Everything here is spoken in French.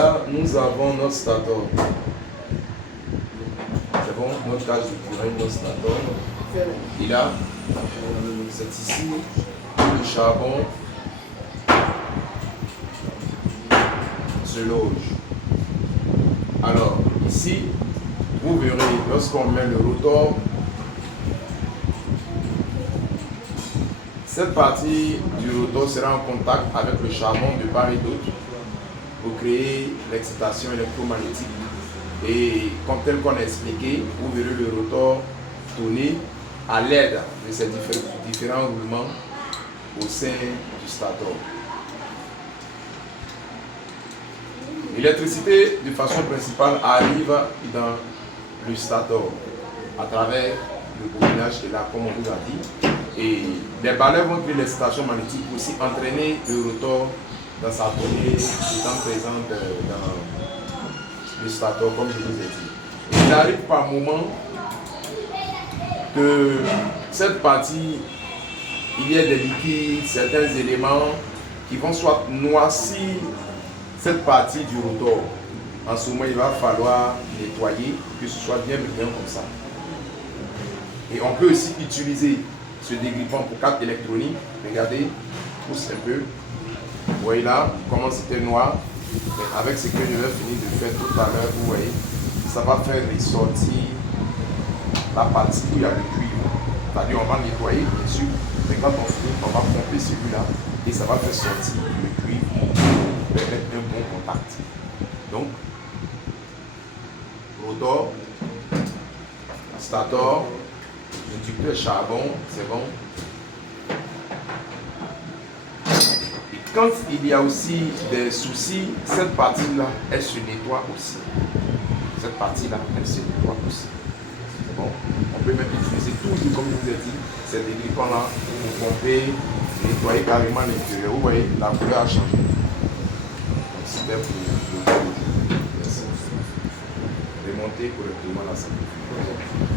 Là, nous avons notre stator. C'est bon, notre cage de curé, notre stator. Et là, c'est ici le charbon se loge. Alors, ici, vous verrez, lorsqu'on met le rotor, cette partie du rotor sera en contact avec le charbon de part et d'autre pour créer l'excitation électromagnétique. Et comme tel qu'on a expliqué, vous verrez le rotor tourner à l'aide de ces différents roulements au sein du stator. L'électricité, de façon principale, arrive dans le stator à travers le bobinage qui est là, comme on vous a dit. Et les balais vont créer l'excitation magnétique pour aussi entraîner le rotor dans sa tournée étant présente dans le stator, comme je vous ai dit. Et il arrive par moment que cette partie, il y a des liquides, certains éléments qui vont soit noircir cette partie du rotor. En ce moment, il va falloir nettoyer, que ce soit bien brillant comme ça. Et on peut aussi utiliser ce dégrippant pour carte électronique. Regardez, pousse un peu. Vous voyez là comment c'était noir. Mais avec ce que je vais finir de faire tout à l'heure, vous voyez, ça va faire ressortir la partie où il y a le cuivre. C'est-à-dire on va nettoyer, bien sûr, mais quand on finit, on va pomper celui-là et ça va faire sortir le cuivre pour permettre un bon contact. Donc, rotor, stator, inducteur charbon, c'est bon. Et quand il y a aussi des soucis, cette partie-là, elle se nettoie aussi. Cette partie-là, elle se nettoie aussi. C'est bon. On peut même utiliser toujours, comme je vous ai dit, ces dégrippants-là pour pomper, nettoyer carrément l'intérieur. Vous voyez, la couleur a changé. Donc, c'était pour le Merci. Remontez correctement la centrifuge.